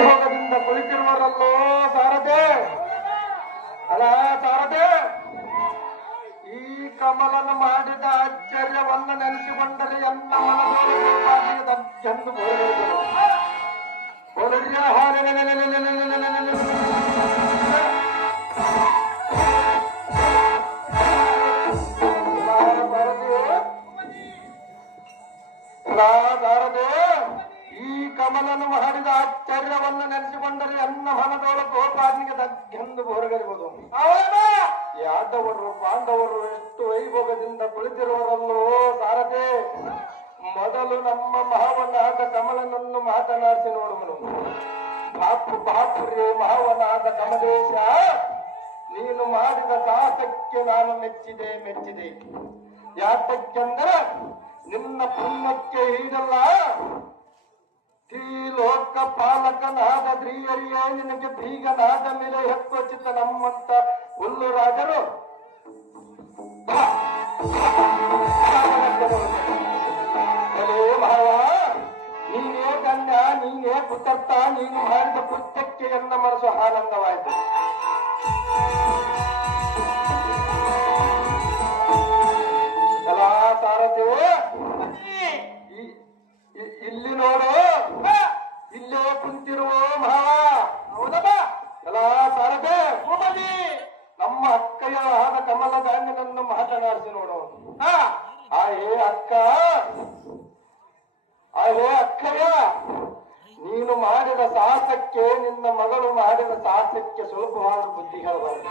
ವೈಭೋಗದಿಂದ ಕುಳಿತಿರುವರಲ್ಲೋ ಸಾರದೆ ಅಲ್ಲ ಸಾರದೆ ಈ ಕಮಲನ ಮಾಡಿದ ಆಶ್ಚರ್ಯವನ್ನು ನೆನೆಸಿಕೊಂಡರೆ ಎನ್ನ ಮನದೊಳಗೆಂದು ರಾಧಾರದೆ ಈ ಕಮಲನು ಮಾಡಿದ ಆಶ್ಚರ್ಯವನ್ನು ನೆನೆಸಿಕೊಂಡರೆ ಅನ್ನ ಮನದೊಳ ಗೋಪಾದಿಗೆ ದಗ್ಗೆಂದು ಹೊರಗರಿಬಹುದು ಯಾದವರು ಪಾಂಡವರು ಎಷ್ಟು ವೈಭೋಗದಿಂದ ಕುಳಿತಿರುವರಲ್ಲೋ ಸಾರದೆ ಮೊದಲು ನಮ್ಮ ಮಹಾವನಾದ ಕಮಲನನ್ನು ಮಾತನಾಡಿಸಿ ನೋಡುವನು. ಬಾಪು ಬಾಪುರೇ ಮಹಾವನಾದ ಕಮಲೇಶ ನೀನು ಮಾಡಿದ ಸಾಹಸಕ್ಕೆ ನಾನು ಮೆಚ್ಚಿದೆ ಮೆಚ್ಚಿದೆ. ಯಾತಕ್ಕೆಂದರೆ ನಿನ್ನ ಪುಣ್ಯಕ್ಕೆ ಹೀಗಲ್ಲ. ತ್ರಿಲೋಕ ಪಾಲಕನಾದ ದ್ರಿಯರಿಯೇ, ನಿನಗೆ ಬೀಗನಾದ ಮೇಲೆ ಹೆಕ್ಕೋಚಿತ ನಮ್ಮಂತ ಹುಲ್ಲು ರಾಜರು. ನೀನೇ ಗಣ್ಯ ನೀನೇ ಪುತ್ರತ್ತ ನೀನು ಮಾಡಿದ ಕೃತ್ಯಕ್ಕೆ ಎನ್ನ ಮನಸ್ಸು ಆನಂದವಾಯಿತು. ಕಲಾ ಸಾರಥಿ ಇಲ್ಲಿ ನೋಡು. ಇಲ್ಲೇ ಕುಂತಿರುವ ಹೌದಪ್ಪ? ಹೌದಮ್ಮ ಎಲ್ಲ ಸಾರಥಿ ನಮ್ಮ ಅಕ್ಕಯ್ಯ ಆದ ಕಮಲ ದಾಂಡನನ್ನು ಮಾತನಾಡಿಸಿ ನೋಡು ಆ ಹೇ ಅಕ್ಕ. ಆ ಹೇ ಅಕ್ಕಯ್ಯ. ನೀನು ಮಾಡಿದ ಸಾಹಸಕ್ಕೆ ನಿನ್ನ ಮಗಳು ಮಾಡಿದ ಸಾಹಸಕ್ಕೆ ಸುಲಭವಾದ ಬುದ್ಧಿ ಹೇಳಬಾರದು.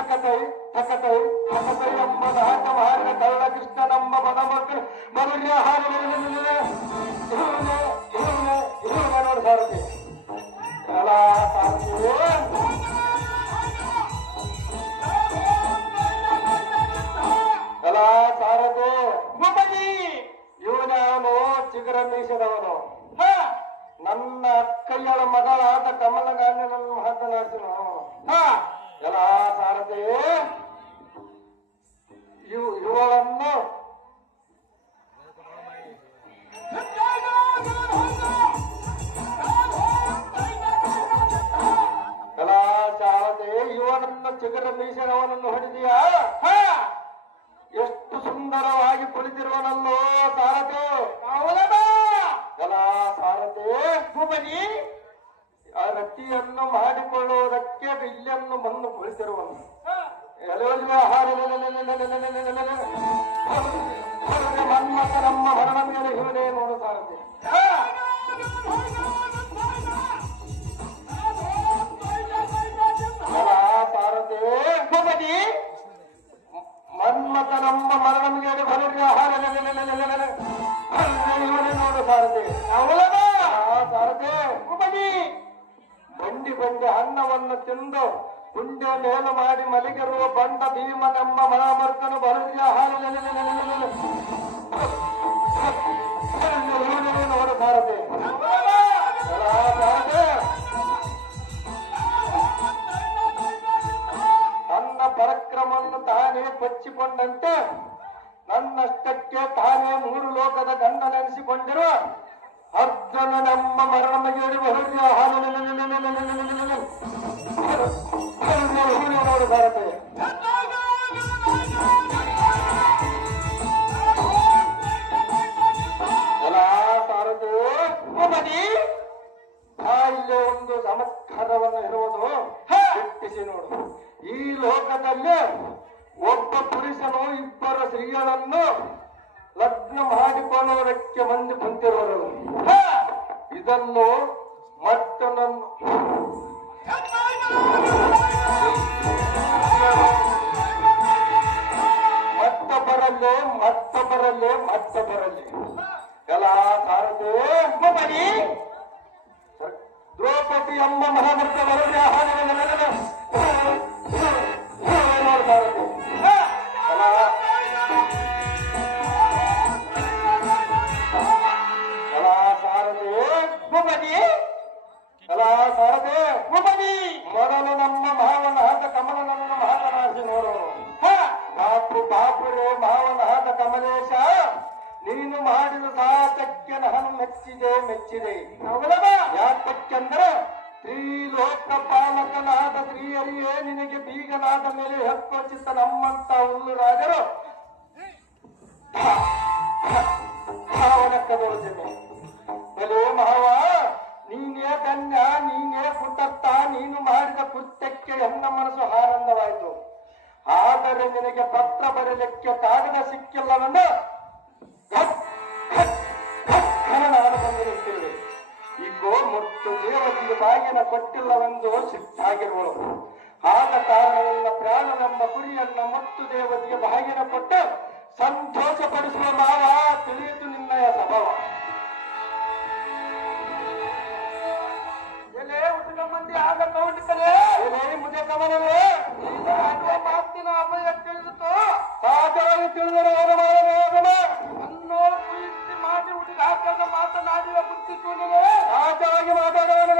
ಥಕತೈ ಕಸಕೈ ಕಸಕೈ ಎಂಬ ನಾಟ ಮಾಡಿದ ಕಳ್ಳ ನಮ್ಮ ಬಡ ಮಕ್ಕಳು ಮನುಷ್ಯ ಇವನೇ ಇವನೇ ಇವನೇ ನೋಡಿ ಸಾರಥಿ ಕಲಾ ಕಲಾ ಸಾರಥಿ ಚಿಗುರ ಮೀಸದವನು. ನನ್ನ ಅಕ್ಕಯ್ಯಳ ಮಗಳಾದ ಕಮಲಗಾಂಧನನ್ನು ಮಾತನಾಡ್ತೀನಿ ಎಲ್ಲ ಸಾರಥಿ ಇವ್ ಇವಳನ್ನು ಮೇಲು ಮಾಡಿ ಮಲಗಿರುವ ಬಂಡ ಭೀಮನೆಂಬ ಮಹಾಮರ್ತನು ಬರಲಿಯ ನೋಡು ತನ್ನ ಪರಕ್ರಮವನ್ನು ತಾನೇ ಕೊಚ್ಚಿಕೊಂಡಂತೆ ನನ್ನಷ್ಟಕ್ಕೆ ತಾನೇ ಮೂರು ಲೋಕದ ಗಂಡನೆನಿಸಿಕೊಂಡಿರುವ ಅರ್ಜುನ ನಮ್ಮ ಮರಣ ಕೇಳಿ ಬಹುರ್ಯ ನೋಡು ಭಾರತೆ ಎಲ್ಲ ಸಾರದು ಇಲ್ಲೇ ಒಂದು ಚಮತ್ಕಾರವನ್ನು ಇರುವುದು ನೋಡು ಈ ಲೋಕದಲ್ಲಿ ಒಬ್ಬ ಪುರುಷನು ಇಬ್ಬರ ಸ್ತ್ರೀಯರನ್ನು ಲಗ್ನ ಮಾಡಿಕೊಳ್ಳುವುದಕ್ಕೆ ಮಂದಿ ಕುಂತಿರುವರು ಇದನ್ನು ಮತ್ತೆ ನನ್ನ ಮತ್ತ ಬರಲ್ಲೇ ಮತ್ತ ಬರಲ್ಲೇ ಮತ್ತ ಬರಲಿ ಎಲ್ಲ ಕಾರದೆ ದ್ರೌಪದಿ ಅಮ್ಮ ಮಹಾಭಾರತ ಬರಲಿ ಆಹಾರ ಮಾವನಾದ ಕಮಲೇಶ ನೀನು ಮಾಡಿದ ಸಾತಕ್ಕೆ ನಾನು ಮೆಚ್ಚಿದೆ ಮೆಚ್ಚಿದೆ. ಯಾತಕ್ಕೆಂದ್ರೆ ತ್ರಿಲೋಕ ಪಾಲಕನಾದ ಶ್ರೀಹರಿಯೇ ನಿನಗೆ ಬೀಗನಾದ ಮೇಲೆ ಹಕ್ಕೋಚಿತ ನಮ್ಮಂತ ಹುಲ್ಲು ರಾಜರು. ಭಾವನಕ್ಕದೋಚನೆ ಬಲೇ ಮಹಾವ ನೀನೇ ಧನ್ಯ ನೀನೇ ಪುಟ್ಟತ್ತ ನೀನು ಮಾಡಿದ ಕೃತ್ಯಕ್ಕೆ ಎನ್ನ ಮನಸ್ಸು ಆನಂದವಾಯಿತು ಆದರೆ ನಿನಗೆ ಪತ್ರ ಬರೆಯಲಿಕ್ಕೆ ಕಾಗದ ಸಿಕ್ಕಿಲ್ಲವನ್ನ ಬಂದಿರುತ್ತೇವೆ. ಇಗೋ ಮತ್ತು ದೇವರಿಗೆ ಬಾಗಿನ ಕೊಟ್ಟಿಲ್ಲವೆಂದು ಸಿಟ್ಟಾಗಿರುವಳು ಆದ ಕಾರಣವೆಲ್ಲ ನಮ್ಮ ಕುರಿಯನ್ನ ಮತ್ತು ದೇವರಿಗೆ ಬಾಗಿನ ಕೊಟ್ಟು ಸಂತೋಷ ಪಡಿಸುವ ಮಾವ ತಿಳಿಯಿತು ನಿನ್ನಯ ಸ್ವಭಾವ. ಎಲೆ ಉಟುಕ ಮಂದಿ ಆಗ ಕೌಂಡಿಸಲೇ ಎಲೆ ಮುಜೆ ಕಮಲವೇ ಅಭಯ ತಿಳಿದಿತ್ತು ಸಹಜವಾಗಿ ತಿಳಿದರೆ ಹನ್ನೊಂದು ರೀತಿ ಮಾಡಿ ಹುಡುಗ ಹಾಕದ ಮಾತನಾಡಿದ ಬುದ್ಧಿ ಸಹಜವಾಗಿ ಮಾತಾಡೋಣ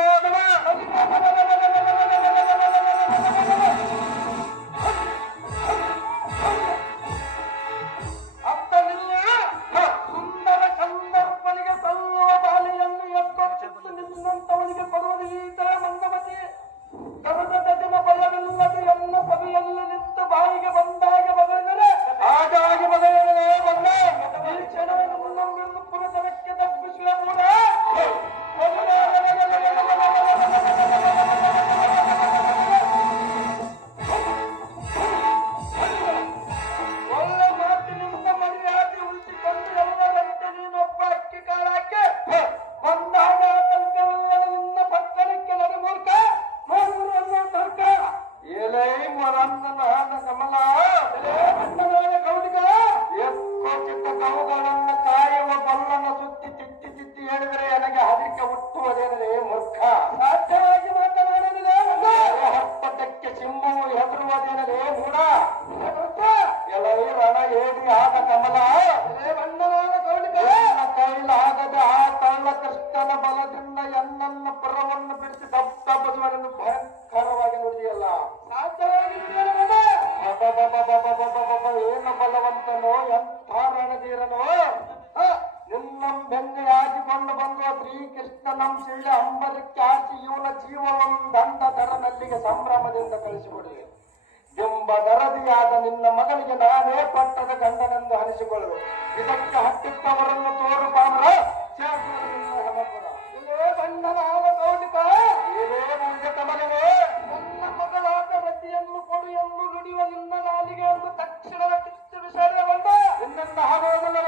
ಮಗನೋ ಎಂಥ ನಿನ್ನಂ ಬೆನ್ನೆ ಹಾಕಿಕೊಂಡು ಬಂದು ಶ್ರೀಕೃಷ್ಣ ಕೃಷ್ಣಂ ಶಿಳ್ಳೆ ಅಂಬಲಕ್ಕೆ ಹಾಕಿ ಇವನ ಜೀವವೊಂದಂತ ದರನಲ್ಲಿಗೆ ಸಂಭ್ರಮದಿಂದ ಕಳಿಸಿಕೊಡಿ. ಎಂಬ ದರದಿಯಾದ ನಿನ್ನ ಮಗನಿಗೆ ನಾನೇ ಪಟ್ಟದ ಗಂಡನೆಂದು ಹನಿಸಿಕೊಳ್ಳುವೆ ಇದಕ್ಕೆ ಹಟ್ಟಿದ್ದವರನ್ನು ತೋರು ಪಾಮರ ಪಾಮ್ರ ಬಣ್ಣನಾದ ಕೌಲಿಕ ಇದೇ ಮುಂದೆ ತಮಗವೇ ಕೈಯನ್ನು ಕೊಡು ಎಂದು ನುಡಿಯುವ ನಿನ್ನ ನಾಲಿಗೆ ಎಂದು ತಕ್ಷಣದ ಕಿತ್ತು ವಿಷಯ ಬಂದ ನಿನ್ನಿಂದ ಆಗೋದಿಲ್ಲ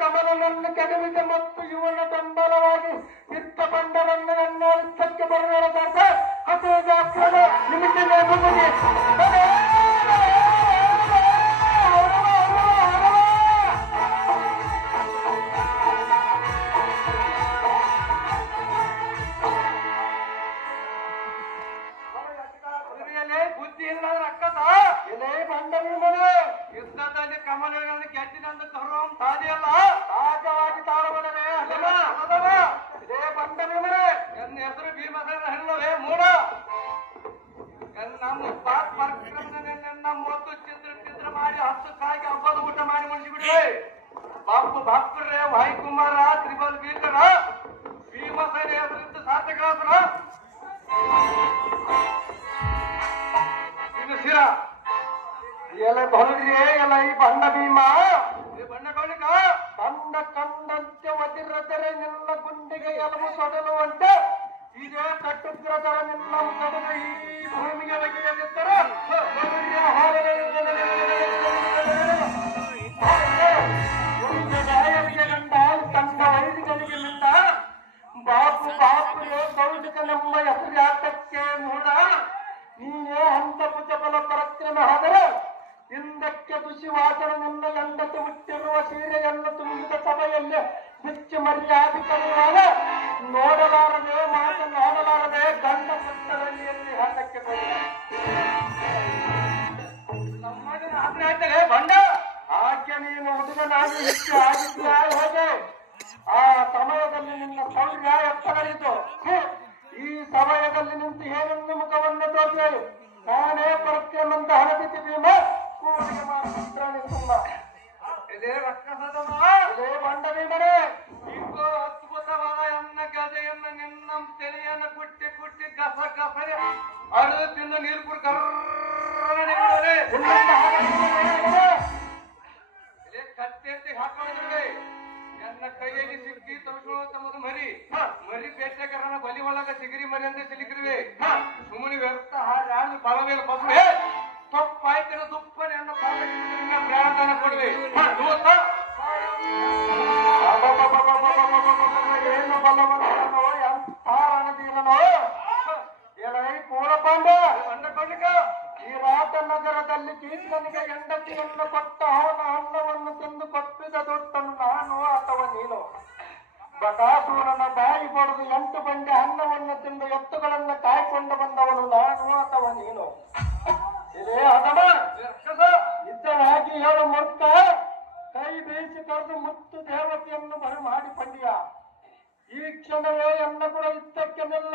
ಕಮಲನನ್ನು ಕೆಡವಿದೆ ಮತ್ತು ಇವನ ಬೆಂಬಲವಾಗಿ ಇತ್ತ ಬಂಡವನ್ನು ಎನ್ನೋಳಿಸಕ್ಕೆ ಬರುವುದಾದ ಅತಿ ಜಾಸ್ತಿ ನಿಮಿಷ ನಮ್ಮ ಪಾಕ್ ನಮ್ಮ ಮೂವತ್ತು ಚಿತ್ರ ಚಿತ್ರ ಮಾಡಿ ಹತ್ತು ಹತ್ತಕ್ಕಾಗಿ ಹಬ್ಬದ ಊಟ ಮಾಡಿ ಮುಗಿಸಿಬಿಟ್ರೆ ಬಾಪು ಭಕ್ತರೇ ವಾಯುಕುಮಾರ, ತ್ರಿಬಲ್ ವೀರನ ಭೀಮಸೇನ ಅದರಿಂದ ಸಾರ್ಥಕರಾದ್ರ ಇದು ಶಿರ. ಎಲ್ಲ ಬರುದ್ರಿ ಎಲ್ಲ ಈ ಬಣ್ಣ ಭೀಮ. ಈ ಬಣ್ಣ ಕೌಳಿಕ ಬಣ್ಣ ಕಂಡಂತೆ ಒದಿರದರೆ ನಿನ್ನ ಗುಂಡಿಗೆ ಎಲವು ಸೊಡಲುವಂತೆ ಇದೇ ಕಟ್ಟುತ್ತಿರದರ ನಿನ್ನ ಮುಖದ ಈ ಭೂಮಿಗೆ ಒಗೆಯದಿದ್ದರೆ ಬರುದ್ರಿ ಸಮಯದಲ್ಲಿ ನಿಂತು ಏನನ್ನು ಮುಖವನ್ನು ತೋರಿಸಿ? ನಾನೇ ಪರಕ್ಕೆ ಹಣದಿತಿ ಭೀಮ. ಕೂಡಿಗೆ ಇದೇ ರಕ್ಕಸದಮ್ಮ ಇದೇ ಬಂಡ ಭೀಮರೇ ಇಂಕೋ ಅದ್ಭುತವಾದ ಎನ್ನ ಗದೆಯನ್ನ ನಿನ್ನ ತೆಲೆಯನ್ನು ಕುಟ್ಟಿ ಕುಟ್ಟಿ ಕಸ ಕಸರೆ ಅಳಿದು ತಿಂದು ನೀರು ಕುಡ್ ಕತ್ತೆ ಹಾಕೊಂಡಿದ್ರೆ ನನ್ನ ಕೈಯಲ್ಲಿ ಸಿಕ್ಕಿ ತಮಿಸ್ಕೊಳ್ಳುವಂತ ತಮ್ಮದು ಮರಿ. ಮರಿ ಬೇಟೆಗಾರನ ಬಲಿ ಒಳಗ ಸಿಗಿರಿ ಮರಿ ಅಂತ ಸಿಲಿಕ್ರಿವೆ. ಸುಮ್ಮನೆ ವ್ಯರ್ಥ ಹಾಡು ಆಡು ಬಲವೇನು ಬಸವೆ ತಪ್ಪಾಯ್ತಿನ ತುಪ್ಪನೆ ಅನ್ನ ಪ್ರಾಣದಾನ ಕೊಡುವೆ. ಏನು ಬಲವನ್ನೋ ಎಂಥ ರಣಧೀರನೋ ಎಲೈ ಕೂಡಪಾಂಡ ಕಂಡುಕೊಂಡಿಕ ಈ ರಾತ ನಗರದಲ್ಲಿ ಹೆಂಡತಿಯನ್ನು ಕೊಟ್ಟ ಬಕಾಸೂರನ ಬಾಯಿ ಪಡೆದು ಎಂಟು ಬಂಡೆ ಅನ್ನವನ್ನು ತಿಂದು ಎತ್ತುಗಳನ್ನು ಕಾಯ್ಕೊಂಡು ಬಂದವನು ನಾನು ಅಥವಾ ನೀನು? ಇದೇ ಅದಮ ಇದ್ದನಾಗಿ ಹೇಳು ಮೂರ್ಖ. ಕೈ ಬೇಯಿಸಿ ಕರೆದು ಮುತ್ತು ದೇವತೆಯನ್ನು ಬರು ಮಾಡಿಕೊಂಡಿಯ? ಈ ಕ್ಷಣವೇ ಎನ್ನ ಕೂಡ ಇತ್ತಕ್ಕೆ ನಿಲ್ಲ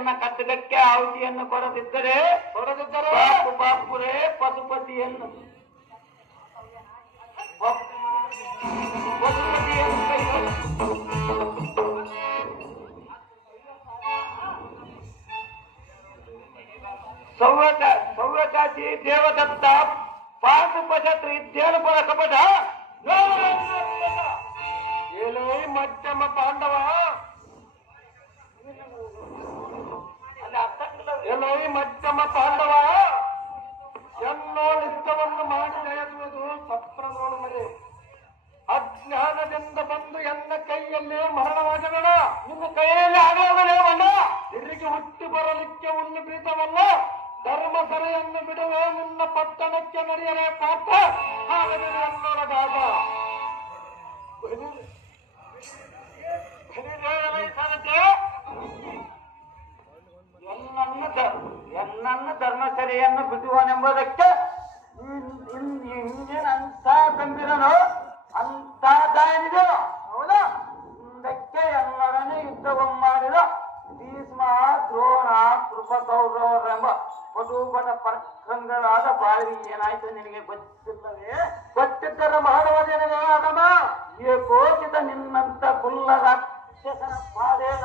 ಎನ್ನ ಕಟ್ಟಗಕ್ಕೆ ಆಹುತಿಯನ್ನು ಕೊಡದಿದ್ದರೆ ಕೊಡದಿದ್ದರೆ ಬಾಪು ಬಾಪುರೇ ಪಶುಪತಿಯನ್ನು. ಪಶು- ಪಶುಪತಿಯನ್ನು ಸೌವಕಾಶಿ ದೇವದತ್ತ ಪಾಶುಪಶತ್ರಿ ದೇವಪರ ಕಪಟ? ಎಲೆ ಮಧ್ಯಮ ಪಾಂಡವ. ಎಲೆ ಮಧ್ಯಮ ಪಾಂಡವ ಎನ್ನೋಳಿಷ್ಟವನ್ನು ಮಾಡಿ ಎನ್ನುವುದು ಸಪ್ರನೋಳು ಮರೆ ಅಜ್ಞಾನದಿಂದ ಬಂದು ಎನ್ನ ಕೈಯಲ್ಲಿ ಮರಣವಾಗಬೇಡ, ನಿಮ್ಮ ಕೈಯಲ್ಲಿ ಆಗೋಗಲೇ ಬಣ್ಣ ತಿರುಗಿ ಹುಟ್ಟಿ ಬರಲಿಕ್ಕೆ ಒಂದು ಬೀಜವಲ್ಲ, ಧರ್ಮ ಸರೆಯನ್ನು ಬಿಡುವೆ, ನಿನ್ನ ಪಟ್ಟಣಕ್ಕೆ ನಡೆಯಲೇ ಪಾತ್ರ ಹಾಗದೆ ಅನ್ನೊಳಗಾಗ ಎನ್ನನ್ನು ಧ- ಎನ್ನನ್ನು ಧರ್ಮಚರ್ಯನ್ನು ಬಿಡುವನೆಂಬುದಕ್ಕೆ ಹಿಂದಿನ ಅಂತ ಗಂಭೀರನು ಅಂತ ದಾನಿದು ಹೌದಾ? ಇದಕ್ಕೆ ಎಲ್ಲರನ್ನು ಯುದ್ಧವನ್ನು ಮಾಡಿದ ಭೀಷ್ಮ, ದ್ರೋಣ ಕೃಪ ಕೌರವರೆಂಬ ಪಟುಪಟ ಪರಾಕ್ರಮಗಳಾದ ಬಾಳಿ ಏನಾಯ್ತು ನಿನಗೆ ಗೊತ್ತಿಲ್ಲವೇ? ಗೊತ್ತಿದ್ದರೆ ಮಾಡುವ ಜನಗಳಾದಮ ಏಕೋಚಿತ ನಿನ್ನಂತ ಕುಲ್ಲ ರಾಕ್ಷಸನ ಪಾದೇನ?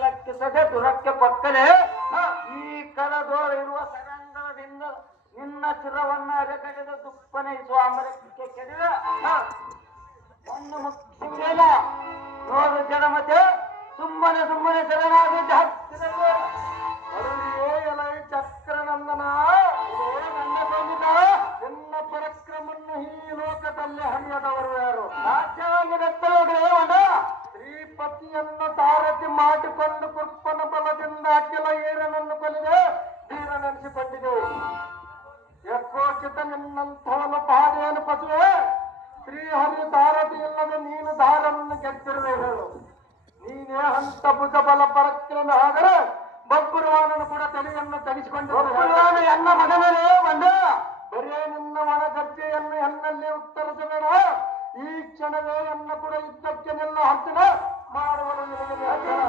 ಲೆಕ್ಕಿಸದೆ ದುರಕ್ಕೆ ಈ ಕಲದೋಳ ಇರುವ ಸರಂಗದಿಂದ ನಿನ್ನ ಒಂದು ಮುಖ್ಯ ನೋಡು ಸುಮ್ಮನೆ ಸುಮ್ಮನೆ ಶರಣಾಗಿದ್ದ ಹತ್ತಿರವೇ ನನ್ನ ಸ್ವಾಮಿಗ ನಿನ್ನ ಪರಾಕ್ರಮನ್ನು ಈ ಲೋಕದಲ್ಲಿ ಹರಿಯದವರು ಯಾರು? ರಕ್ತವೇ ಶ್ರೀ ಶ್ರೀಪತಿಯನ್ನು ತಾರತಿ ಮಾಡಿಕೊಂಡು ಕೃಪನ ಬಲದಿಂದ ಅಖಿಲ ಏರನನ್ನು ಕೊಲಿದೆ ಧೀರನೆನಿಸಿಕೊಂಡಿದೆ ಯಕೋಚಿತ ನಿನ್ನಂಥವನು ಪಾಡೇನು ಪಶುವೆ, ಶ್ರೀಹರಿ ತಾರತಿ ಇಲ್ಲದೆ ನೀನು ದಾರವನ್ನು ಗೆದ್ದಿರುವೆ ಹೇಳು. ನೀನೇ ಹಂತ ಭುಜ ಬಲ ಪರಕ್ರಮ ಆದರೆ ತಲೆಯನ್ನು ತೆಗೆಸಿಕೊಂಡು ಎನ್ನ ಮಗನೇ ಒಂದು ಬರೇ ನಿನ್ನ ಒಣ ಗರ್ಜೆಯನ್ನು ಎನ್ನಲ್ಲಿ ಉತ್ತರಿಸಬೇಡ. ಈ ಕ್ಷಣವೇ ಎನ್ನ ಕೂಡ ಯುದ್ಧಕ್ಕೆ ನಿಲ್ಲ ಹತ್ತಿರ.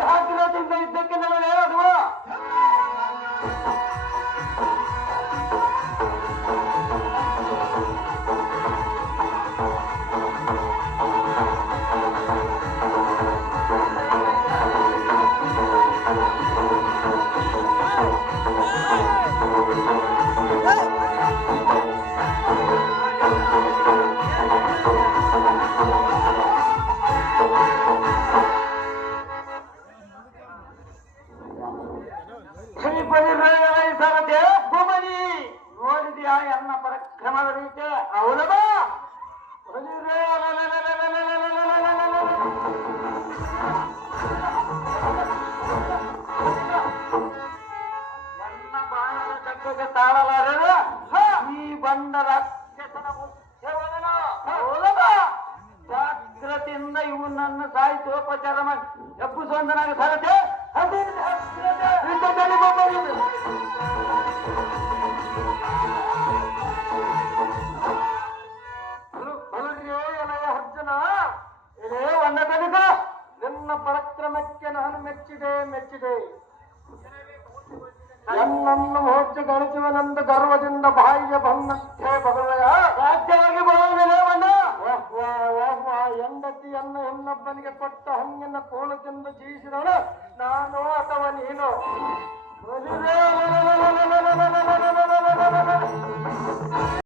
ಜಾಗ್ರತೆಯಿಂದ ಇದ್ದಕ್ಕೆ ನಮಗೆ ಅದು